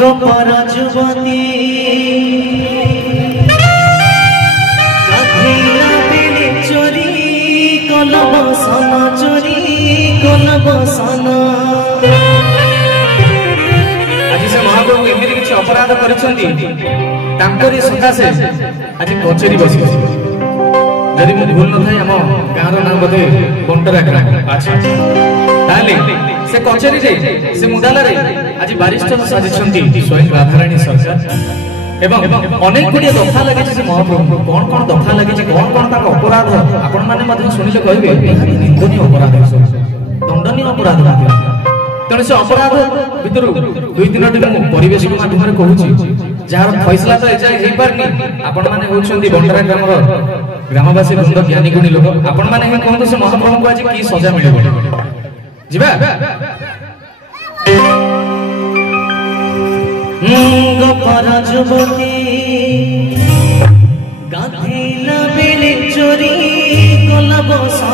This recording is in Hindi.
गोपर जुवती गाधेला बेले चोरी कलब सन चोरी कलब सन। आज से महाप्रभु एमती किसी अपराध करिसेंती तांकरी सकाशे आज कचेरी बसी जदि मु भूल न थाए आम गाँव नाम बोधे बंटरा ग्राम। अच्छा ताले से कचेरी रे से मुदाला रे आज बारिस्टर साजिछंती स्वयं राधारानी सरकार एवं अनेक गुड़िया दफा लगे से महाप्रभु कौन कौन दफा लगे कौन कौन तार अपराध आपण माने मध्य शुणिले कहबे निंदनीय अपराध दंडनीय अपराध तेणु से अपराध भितर दुई तीनोटी परिवेश माध्यम कहूँ जार फैसला तो एजाए हो पारनी आपण मैंने होती बंटरा ग्राम ग्रामवासी वृंद ज्ञानी गुणी लोक आपण मैंने कहतु से महाप्रभु को आज की सजा मिले जीवा गोपर जुवती गाधेला बेले चोरी कलब सन